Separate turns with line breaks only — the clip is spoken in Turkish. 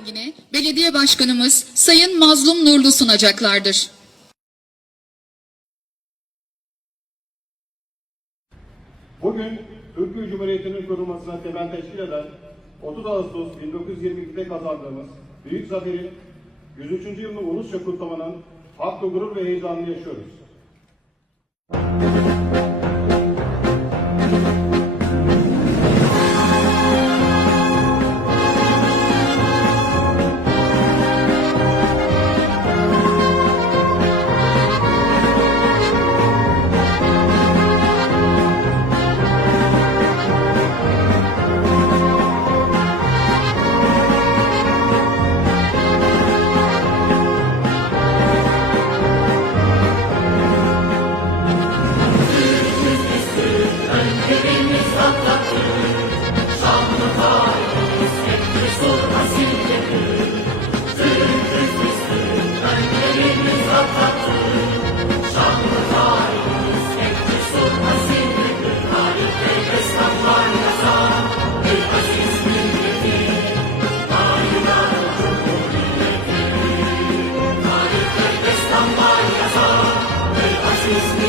Rengini belediye başkanımız Sayın Mazlum Nurlu sunacaklardır.
Bugün Türkiye Cumhuriyeti'nin kurulmasına temel teşkil eden 30 Ağustos 1922'de kazandığımız büyük zaferin 103. yılını ulusça kutlamanın haklı gurur ve heyecanını yaşıyoruz. You.